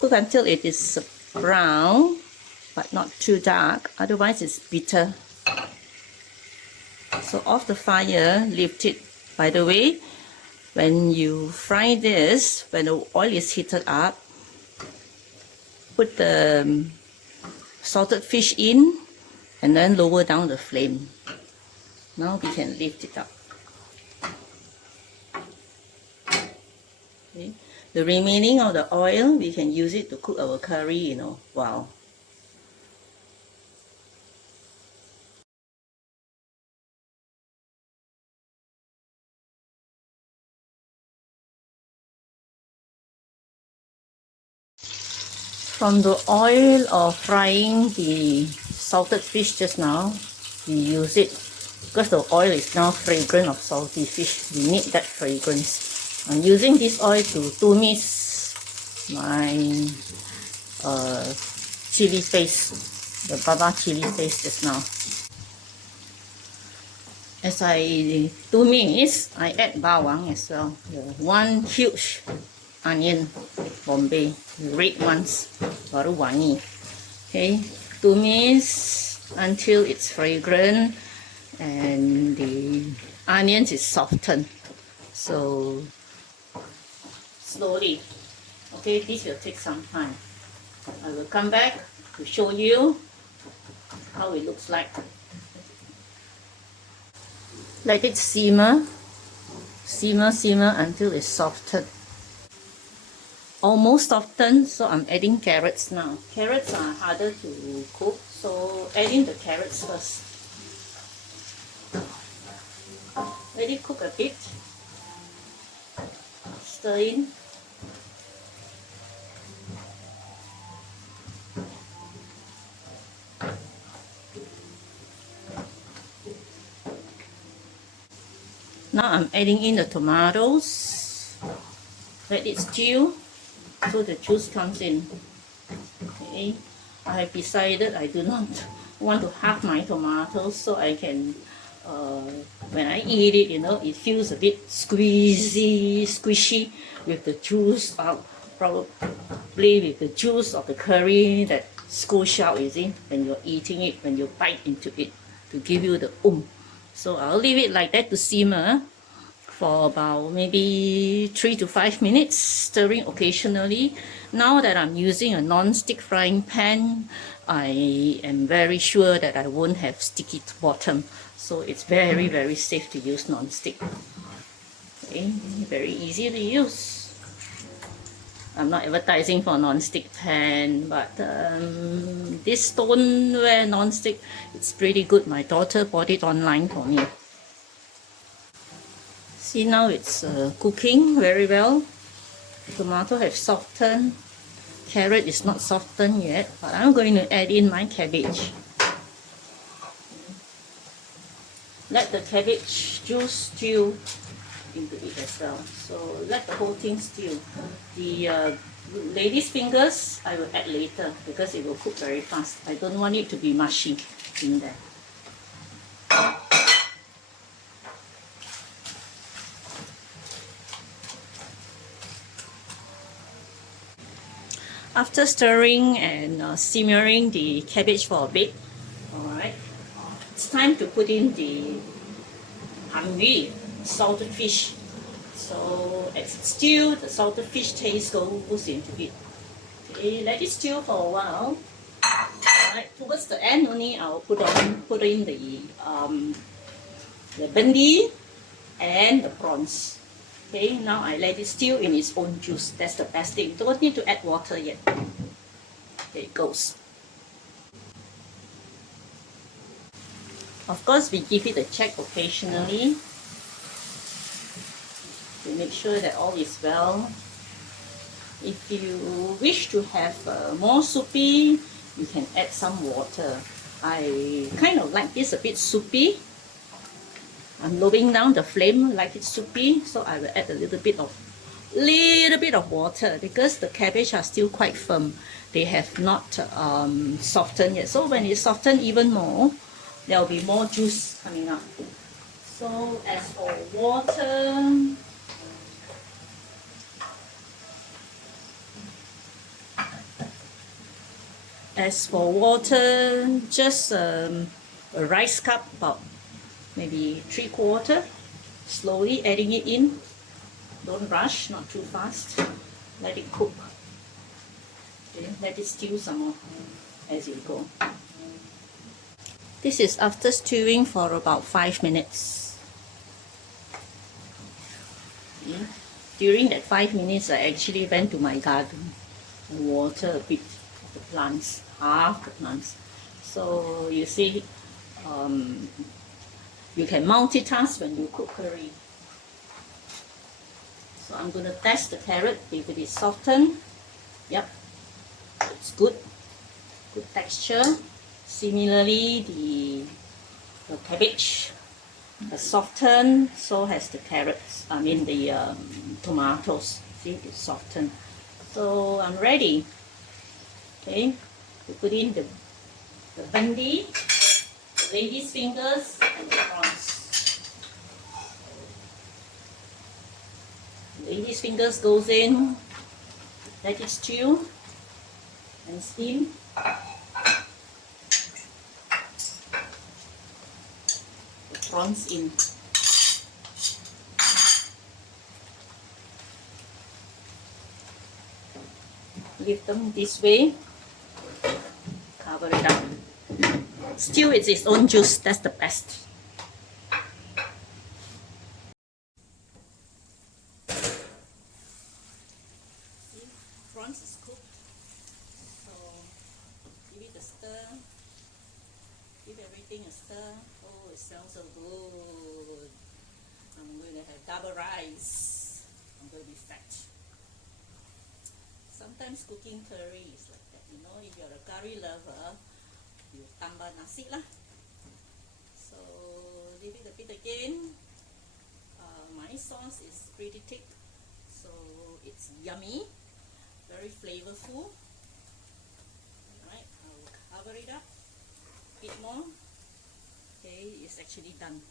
Cook until it is brown, but not too dark, otherwise it's bitter. So off the fire, lift it. By the way, when you fry this, when the oil is heated up, put the salted fish in and then lower down the flame. Now we can lift it up. Okay. The remaining of the oil, we can use it to cook our curry, wow. From the oil of frying the salted fish just now, we use it because the oil is now fragrant of salty fish. We need that fragrance. I'm using this oil to tumis my chili paste, the baba chili paste just now. As I tumis, I add bawang as well. One huge onion, Bombay, red ones, baru wangi. Okay, tumis until it's fragrant and the onions is softened. So slowly. Okay, this will take some time. I will come back to show you how it looks like. Let it simmer, simmer until it's softened. Almost softened, so I'm adding carrots now. Carrots are harder to cook, so adding the carrots first. Let it cook a bit. Stir in. Now I'm adding in the tomatoes. Let it stew so the juice comes in. Okay, I have decided I do not want to halve my tomatoes so I can, when I eat it, it feels a bit squishy with the juice out, probably with the juice of the curry that squish out, you see, when you're eating it, when you bite into it, to give you the So I'll leave it like that to simmer for about maybe 3 to 5 minutes, stirring occasionally. Now that I'm using a non-stick frying pan, I am very sure that I won't have sticky bottom. So it's very, very safe to use non-stick. Okay, very easy to use. I'm not advertising for non-stick pan, but this stoneware non-stick, it's pretty good. My daughter bought it online for me. See, now it's cooking very well. Tomato have softened. Carrot is not softened yet, but I'm going to add in my cabbage. Let the cabbage juice stew into it as well. So let the whole thing stew. The lady's fingers I will add later because it will cook very fast. I don't want it to be mushy in there. After stirring and simmering the cabbage for a bit, alright, it's time to put in the kiam-hu, salted fish. So as it stews, the salted fish taste goes into it. Okay, let it stew for a while. Alright, towards the end only I'll put in the bindi and the prawns. Okay, now I let it stew in its own juice. That's the best thing. You don't need to add water yet. There it goes. Of course, we give it a check occasionally to make sure that all is well. If you wish to have more soupy, you can add some water. I kind of like this a bit soupy. I'm lowering down the flame like it's soupy, so I will add a little bit of water because the cabbage are still quite firm. They have not softened yet. So when it's softened even more, there will be more juice coming up. So as for water, As for water, just a rice cup, about maybe 3/4. Slowly adding it in. Don't rush, not too fast. Let it cook. Okay, let it stew some more as you go. This is after stewing for about 5 minutes. Okay. During that 5 minutes, I actually went to my garden and water a bit of the plants, half the plants. So you see, you can multitask when you cook curry. So I'm going to test the carrot if it is softened. Yep, it's good. Good texture. Similarly, the cabbage has softened, so has the carrots. I mean the tomatoes. See, it's softened. So I'm ready. Okay, to put in the bandi, the lady's fingers, and the prawns. Lady's fingers goes in, let it stew and steam. The prawns in. Leave them this way. Cover it up. Stew is its own juice, that's the best. See, prawns is cooked. So give it a stir. Give everything a stir. Oh, it smells so good. I'm going to have double rice. I'm going to be fat. Sometimes cooking curry is like that, you know. If you're a curry lover, you tambah nasi lah. So leave it a bit again. My sauce is pretty thick, so it's yummy, very flavorful. Alright, I'll cover it up a bit more. Okay, it's actually done.